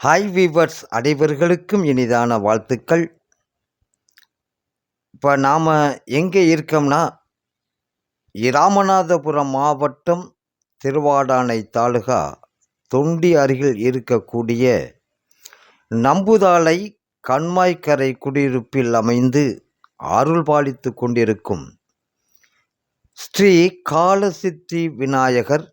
Hi viewers அனைவர்களுக்கும் இனிதான வாழ்த்துக்கள். இப்போ நாம் எங்கே இருக்கோம்னா, ராமநாதபுரம் மாவட்டம் திருவாடானை தாலுகா தொண்டி அருகில் இருக்கக்கூடிய நம்புதாளை கண்மாய்க்கரை குடியிருப்பில் அமைந்து அருள்பாலித்து கொண்டிருக்கும் ஸ்ரீ காலசித்தி விநாயகர்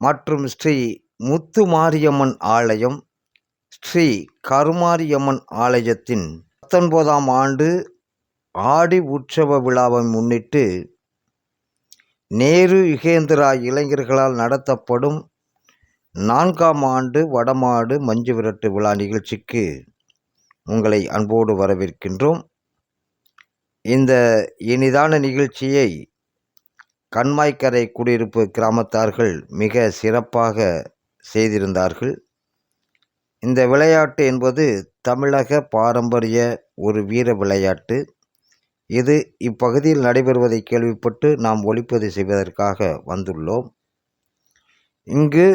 மற்றும் ஸ்ரீ முத்துமாரியம்மன் ஆலயம், ஸ்ரீ கருமாரியம்மன் ஆலயத்தின் 19ஆம் ஆண்டு ஆடி உற்சவ விழாவை முன்னிட்டு நேரு யுகேந்திரா இளைஞர்களால் நடத்தப்படும் 4ஆம் ஆண்டு வடமாடு மஞ்சு விரட்டு விழா நிகழ்ச்சிக்கு உங்களை அன்போடு வரவேற்கின்றோம். இந்த இனிதான நிகழ்ச்சியை கண்மாய்க்கரை குடியிருப்பு கிராமத்தார்கள் மிக சிறப்பாக செய்திருந்தார்கள். இந்த விளையாட்டு என்பது தமிழக பாரம்பரிய ஒரு வீர விளையாட்டு. இது இப்பகுதியில் நடைபெறுவதை கேள்விப்பட்டு நாம் ஒளிப்பதிவு செய்வதற்காக வந்துள்ளோம். இங்கு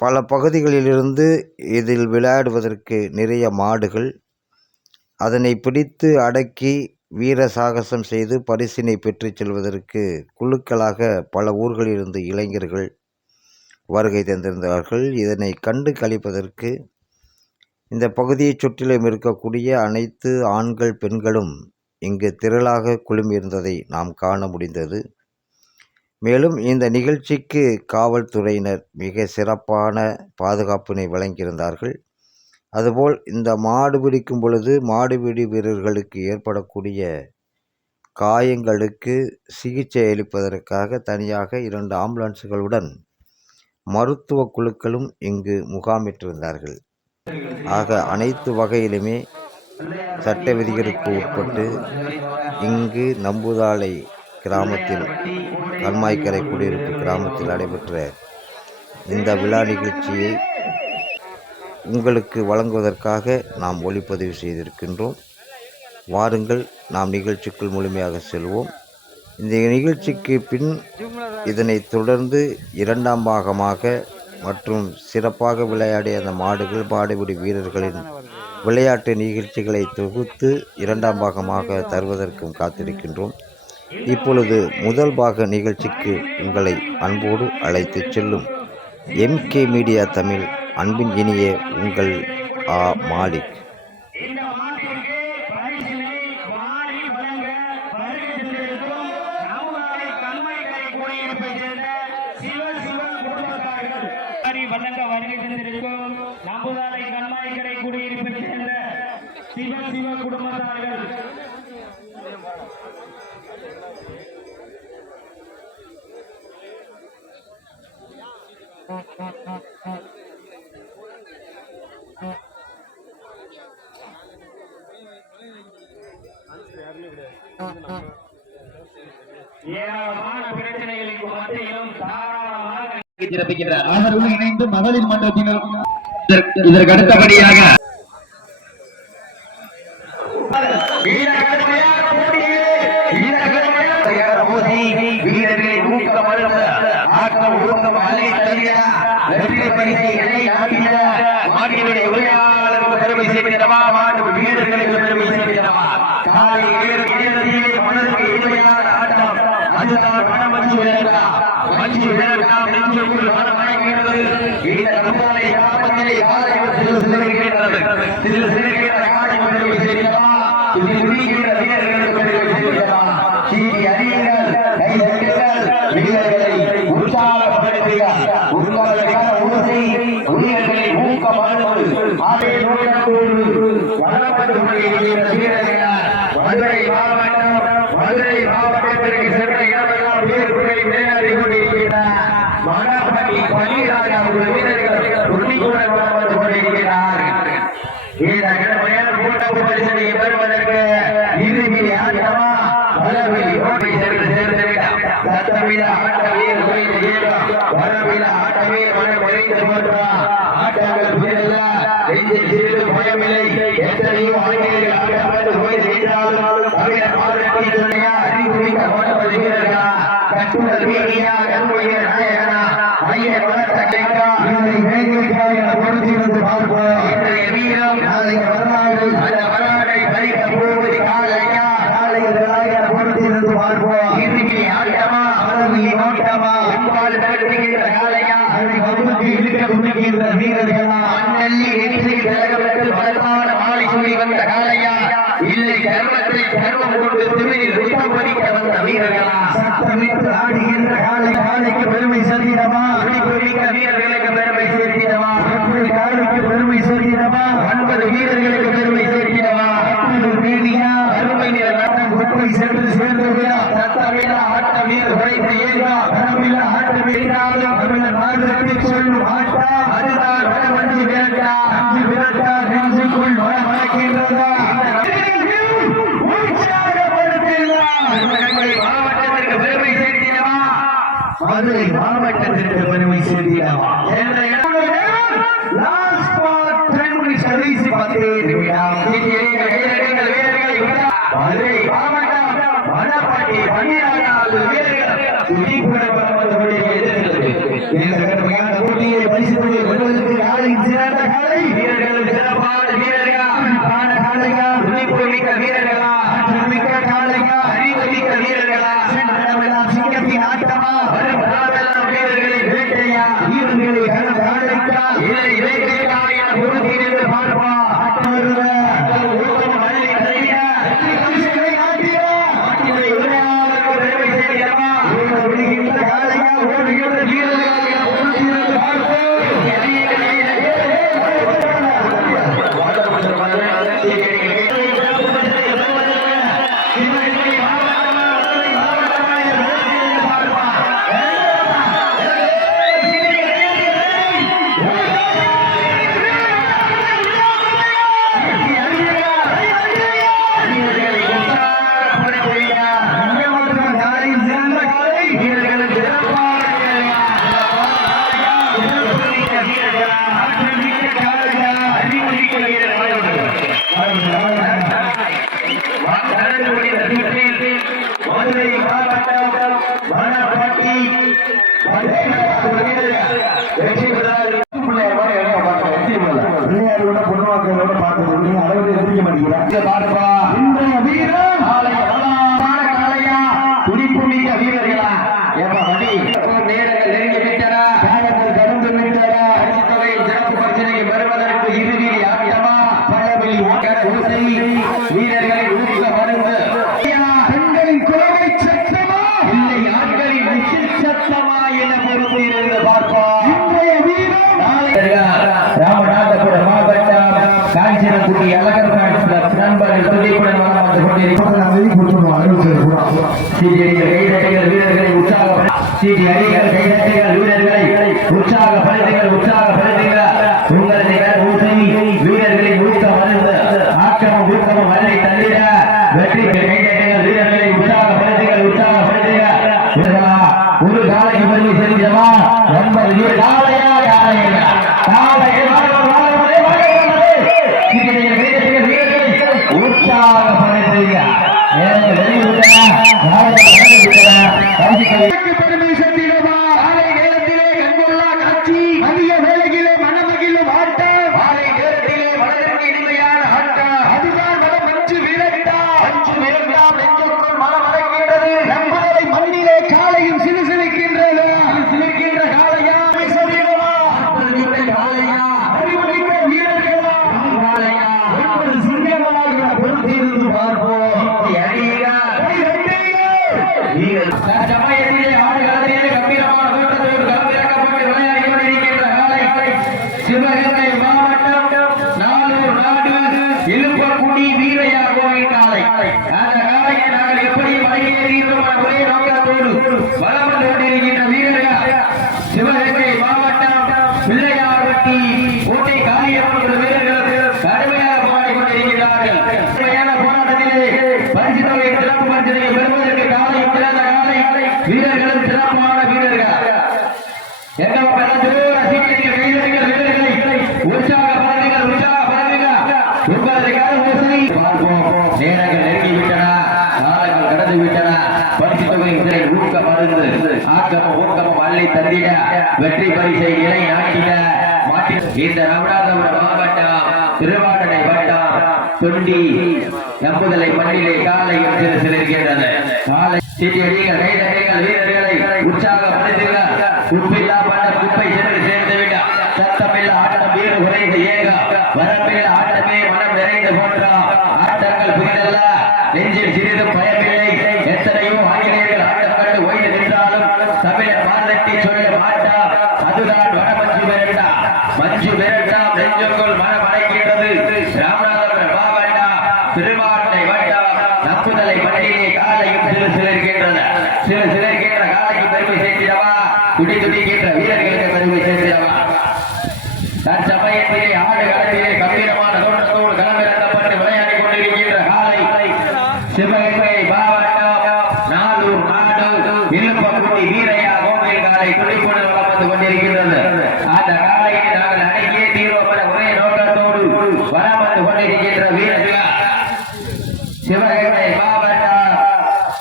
பல பகுதிகளிலிருந்து இதில் விளையாடுவதற்கு நிறைய மாடுகள், அதனை பிடித்து அடக்கி வீர சாகசம் செய்து பரிசினை பெற்று செல்வதற்கு குழுக்களாக பல ஊர்களிலிருந்து இளைஞர்கள் வருகை தந்திருந்தார்கள். இதனை கண்டு களிப்பதற்கு இந்த பகுதியை சுற்றிலும் இருக்கக்கூடிய அனைத்து ஆண்கள் பெண்களும் இங்கு திரளாக குழுமியிருந்ததை நாம் காண முடிந்தது. மேலும் இந்த நிகழ்ச்சிக்கு காவல்துறையினர் மிக சிறப்பான பாதுகாப்பினை வழங்கியிருந்தார்கள். அதுபோல் இந்த மாடு பிடிக்கும் பொழுது மாடுபிடி வீரர்களுக்கு ஏற்படக்கூடிய காயங்களுக்கு சிகிச்சை அளிப்பதற்காக தனியாக 2 ஆம்புலன்ஸுகளுடன் மருத்துவ குழுக்களும் இங்கு முகாமிட்டிருந்தார்கள். ஆக அனைத்து வகையிலுமே சட்ட விதிகளுக்கு உட்பட்டு இங்கு நம்புதாளை கிராமத்தில் கண்மாய்க்கரை குடியிருப்பு கிராமத்தில் நடைபெற்ற இந்த விழா நிகழ்ச்சியை உங்களுக்கு வழங்குவதற்காக நாம் ஒளிப்பதிவு செய்திருக்கின்றோம். வாருங்கள், நாம் நிகழ்ச்சிக்குள் முழுமையாக செல்வோம். இந்த நிகழ்ச்சிக்கு பின் இதனை தொடர்ந்து 2ஆம் பாகமாக மற்றும் சிறப்பாக விளையாடிய அந்த மாடுகள் மாடுபிடி வீரர்களின் விளையாட்டு நிகழ்ச்சிகளை தொகுத்து 2ஆம் பாகமாக தருவதற்கும் காத்திருக்கின்றோம். இப்பொழுது முதல் பாக நிகழ்ச்சிக்கு உங்களை அன்போடு அழைத்து செல்லும் MK மீடியா தமிழ் அன்பின் இனிய உங்கள் மாலிக். நம்புதாளை கண்மாய்க்கரை குடியிருப்பை சேர்ந்த சிவ குடும்பத்தார்கள் ஏராளமான பிரச்சனைகளுக்கு மத்தியிலும் தாராளமாக இணைந்து மகளிர் மன்றத்தினர் இதற்கு அடுத்தபடியாக வீரர்களை ஊக்கம் ஆக்கம் ஊக்கம் மாட்டினுடைய உரையாளருக்கு பெருமை சேர்க்கிறவா, மாட்டு வீரர்களுக்கு பெருமை சேர்க்கிறவா. காலை 7 மனதுக்கு இனிமையான ஆட்டம், அதுதான் மனமஞ்சு விழா. மஞ்சு விழா நெஞ்சுக்குள் மனமயங்கிறது. இந்த நம்புதாளை கிராமத்திலே காலையில் சிறு சிறுகின்ற காலையில் பெருமை சேர்க்கிறவா, இது முடிகின்ற வீரர்களுக்கு பெருமை சேர்க்கிறவா. சீடி அறியுங்கள், கை தட்டுங்கள், வீரர்களை உற்சாகப்படுத்துங்கள். உங்களுக்கான ஊசி வீரர்களை ஊக்கமானது அதே நோக்கத்தோடு வளப்பட்டு கொண்டிருக்கிற வீரர்கள் மதுரை மாவட்டத்திற்கு சென்ற இடமெல்லாம் வீரர்களை விளையாடி கொண்டிருக்கிறார். மணப்பட்டி பள்ளிராஜா வீரர்கள் உறுதிக்குடன் வளர்ந்து கொண்டிருக்கிறார்கள். இந்த கிழமையான கூட்டப்பு பரிசனையை பெறுவதற்கு இறுதி ஆட்டமா வளர்வில் ஓட்டை சேர்ந்து சத்தமில்ல ஆட்டமே வரவில்லை ஆட்டமே மனம் நிறைந்த போன்றா ஆட்டங்கள் புரியல நெஞ்சில் சிறிது பயமில்லை. எத்தனையோ ஆங்கிலேயர்கள் ஆட்டப்பட்டு போய் செய்தாலும் தமிழர் மாநிலத்தை சொன்னையா அறிவுமிக்க ஓட்டப்பட்டு வீரர்களா கட்டுடல் வீரர்களா கண்மொழிய நாயகனா ஐயர் வளர்த்த கேட்கா இவரை வேங்கைக்காக பொறுத்திருந்து பார்ப்போம். துடிக்கின்ற வீரர்களா அண்ணல்லி நெற்றியில் திலகமிட்டு பலமான மாலை சொல்லி வந்த காளையா இல்லை கர்மத்தை கர்மம் கொண்டு திருவில் ருத்தம் பறிக்க வந்த வீரர்களா சத்தமிட்டு ஆடுகின்ற காளைக்கு பெருமை சேர்த்திடமா மிக்க வீரர்களுக்கு பெருமை சேர்த்திடமா காளைக்கு பெருமை சேர்த்திடமா 9 வீரர்களுக்கு பெருமை சேர்த்திடமா அருமை நிற நாட்டம் குப்பை சென்று சேர்ந்தவையா சத்தமில்ல ஆட்ட வீரர் உரைத்து ஏகா கனமில்ல ஆட்ட வீராலும் தமிழர் நாடு சொல்லும் ஆட்டா அதுதான் வடவஞ்சி விரட்டா அஞ்சு விரட்டா நெஞ்சுக்குள் வளர்க்கின்றதா மாவட்டத்திற்கு பெருமை சேர்த்திடவா மதுரை மாவட்டத்திற்கு பெருமை சேர்த்திடவா என்ற கடைசி 10 நிமிடம் மதுரை மாவட்டம் வடபட்டி 12 வீரர்கள் துடிப்புடன் வந்து கொண்டிருக்கிறது. இந்த கடுமையான போட்டியை பரிசு தொகையை வெல்வதற்கு காலையின் சிறந்த காலை வீரர்கள் சிறப்பான வீரர்கள் காளையா துடிப்பு மிக்க வீரர்களா ஆற்றல் மிக்க காளையா அறிவு மிக்க வீரர்களா சென்றமெல்லாம் சிங்கத்தின் ஆட்டமா வரும் காலமெல்லாம் வீரர்களை வேட்டையா வீரர்களை காளைக்கா இல்லை இலைக்கா என பொறுத்திருந்து பார்ப்பா ஆட்டம் வருவ ஊக்கம் மழை கரையா மதுரை மாவட்டம் வடபட்டி வெற்றி பெறாது பிள்ளையாரோட பொன்வாக்களோட பார்த்தது நீங்க அளவுக்கு எதிர்க்க மாட்டீங்களா இன்றைய வீரர் காளையா துடிப்பு மிக்க வீரர்களா நேரங்கள் நெருங்கி விட்டன காலத்தில் கடந்து விட்டன பரிசு தொகையின் சிறப்பு பிரச்சனைக்கு வருவதற்கு இறுதியில் ஆட்டமா பழவில் ஊசி வீரர்களை ஊக்க மருந்து பெண்களின் குலவை சத்தமா இல்லை ஆண்களின் விசில் சத்தமா என பொறுத்திருந்து பார்ப்போம் இன்றைய வீரர் ராமநாதபுரம் மாவட்டம் காஞ்சிரக்குடி அழகர் நண்பர்கள் துதிப்புடன் வளம் வந்து கொண்டிருக்கிறார்கள் வீரர்களை உற்சாகப்படுத்துங்கள் உங்களது வீரர்களை ஊக்க மருந்து ஆக்கமும் ஊக்கமும் வல்லை தள்ளிட வெற்றி வீரர்களை உற்சாகப்படுத்துங்கள் ஒரு காலைக்கு பெருமை செலுத்தமா 9 பெருமை செலுத்திடமா காலை நேரத்திலே கண்கொள்ளா காட்சி மதிய வேளையிலே மனமகிழும் ஆட்டம் மாலை நேரத்திலே மனதிற்கு இனிமையான ஆட்டம் அதுதான் மனம் அஞ்சு விரட்டா நெஞ்சுக்குள் மனம் அடைக்கின்றது நம்மளை மண்ணிலே காலையும் சிறுசிறுக்கின்றது சிறுக்கின்ற காளையா காளையா அறிவுமிக்க வீரர்களா காளையா ஒன்பது சிங்கங்களாக பொறுத்திருந்து பார்ப்போம் சமயத்திலே ஆடுகளத்திலே கம்பீரமான தோட்டத்தோடு களமிறக்கப்பட்டு விளையாடி கொண்டிருக்கின்ற காளை சிவகங்கை மாவட்டம் நாளூர் நாடு இழுப்பக்குடி வீரையா கோவில் காளை அந்த காளையை நாங்கள் எப்படி மலையேறியிருந்தோம் ஒரே நோக்கத்தோடு வலம் வந்து கொண்டிருக்கின்ற வீரர்கள் சிவகங்கை மாவட்டம் பிள்ளையார்பட்டி கோட்டை காளியம்மன் வீரர்கள் கடுமையாக போராடி கொண்டிருக்கிறார்கள் கடுமையான போராட்டத்திலே பரிசு தொகை சிறப்பு பரிசனை பெறுவதற்கு காலையும் சிறந்த காலை வீரர்களும் சிறப்பான வீரர்கள் நேரங்கள் நெருங்கிவிட்டன காலங்கள் கடந்து விட்டன பரிசு தொகை ஊக்க மருந்து ஆக்கமும் ஊக்கமும் அள்ளி தந்திட வெற்றி பரிசை நிலை நாட்டிட இந்த ராமநாதபுரம் மாவட்டம் திருவாடனை வட்டம் தொண்டி நம்புதலை மண்ணிலே காலையும் சிறுகின்றது காலை சீட்டியடிகள் கைதடிகள் வீரர்களை உற்சாகப்படுத்துங்கள் குப்பையில்லா பண்ண குப்பை சென்று சேர்ந்து விட்டார் சத்தமில்ல ஆட்டம் வீடு குறைந்து ஏக வரம்பில் ஆட்டமே மனம் நிறைந்து போன்றா ஆட்டங்கள் புயலல்ல நெஞ்சில் சிறிதும் பயமில்லை எத்தனையோ ஆங்கிலேயர்கள் ஆட்டம் கண்டு ஓய்ந்து நின்றாலும் தமிழர் மாதட்டி சொல்ல மாட்டா அதுதான் வட மஞ்சு விரட்டா மஞ்சு விரட்டா நெஞ்சுக்குள் மனம் அடைக்கின்றது ராமநாதபுரம் மாவட்டா திருவாட்டை வட்டா நப்புதலை மண்ணிலே காலையும் சிலர்கின்றன சிலர்கின்ற காலைக்கு பெருமை சேர்த்திடவா துடி துடிக்கின்ற வீரர்களுக்கு பெருமை சேர்த்திடவா தற்சமயத்திலே ஆடு களத்திலே கம்பீரமான தோற்றத்தோடு களமிறக்கப்பட்டு விளையாடி கொண்டிருக்கின்ற காலை சிவகங்கை மாவட்டம் நாளூர் நாடு விழுப்பக்குடி வீரையா கோவில் காலை துடிப்புடன் வளம் வந்து கொண்டிருக்கின்றது அந்த காலையை நாங்கள் அடக்கியே தீர்வோம் என ஒரே நோக்கத்தோடு வளம் வந்து கொண்டிருக்கின்ற வீரர்கள் சிவகங்கை மாவட்டம்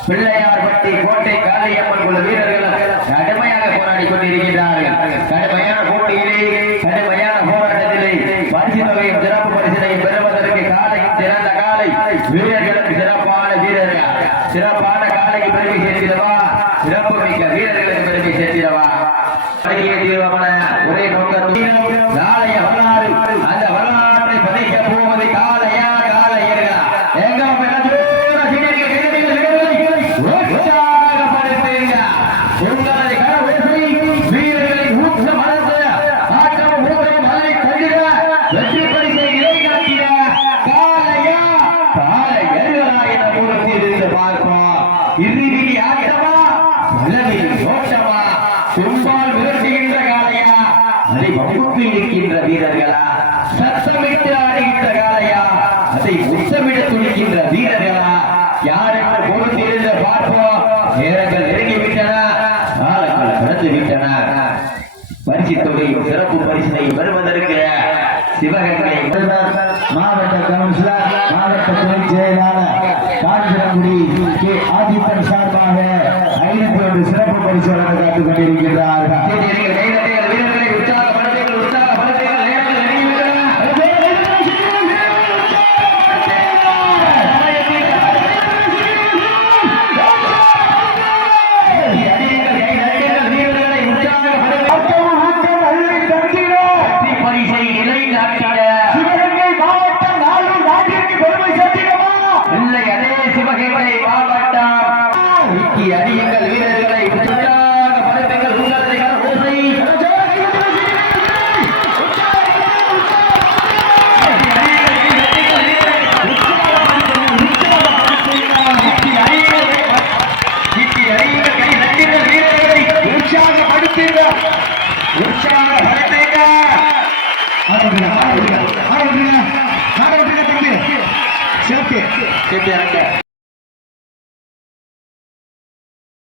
பிள்ளையார்பட்டி கோட்டை காளியம்மன் குழு வீரர்கள் கடுமையாக போராடி கொண்டிருக்கிறார்கள் கடுமையான போட்டியிலே கடுமையான போராட்டத்திலே பரிசு தொகையும் சிறப்பு பரிசினையும் பெறுவதற்கு காலையும் சிறந்த காலை வீரர்களுக்கு சிறப்பான வீரர்கள் சிறப்பான காலைக்கு பெருமை சேர்த்திடவா சிறப்பு மிக்க வீரர்களுக்கு பெருமை சேர்த்திடவா ஒரே நோக்கம் நாளைய வரலாறு அந்த வரலாற்றை பதிக்க போவது காலையா காலையர்களா எங்க உங்களது கரவசை வீரர்களை ஊக்க மறந்து ஆட்டம் ஊக்கம் மலை கொண்டிட வெற்றி பரிசை இலைக்காட்டிட காலையா காலையர்களா என மூலத்திலிருந்து பார்ப்போம் இறுதி ஆட்டமா நிலவில் ஓட்டமா தும்பால் விரட்டுகின்ற காலையா அதை வகுப்பு இருக்கின்ற வீரர்களா சத்தமிட்டு ஆடுகின்ற காலையா அதை முத்தமிட துணிக்கின்ற வீரர்களா யாருக்கு பொறுத்திருந்து பார்ப்போம் நேரங்கள் நெருங்கிவிட்டன காலங்கள் கடந்து விட்டன பரிசு தொகையும் சிறப்பு பரிசினை பெறுவதற்கு சிவகங்கை மாவட்ட கவுன்சிலர் மாவட்ட துணை செயலாளர் காஞ்சிரங்குடி கே ஆதித்தன் சார்பாக 501 சிறப்பு பரிசு வழங்க காத்துக் கொண்டிருக்கிறார்கள். வீரர்களை உற்சாகப்படுத்துங்கள் நேரங்கள் நெருங்கிவிட்டன பரிசை நிலைநாட்டிட இல்லை அதே சிவகங்கை மாவட்டம் அடியுங்கள் வீரர்களை உற்சாகப்படுத்துங்கள் உங்களது கரவசை சேர்த்து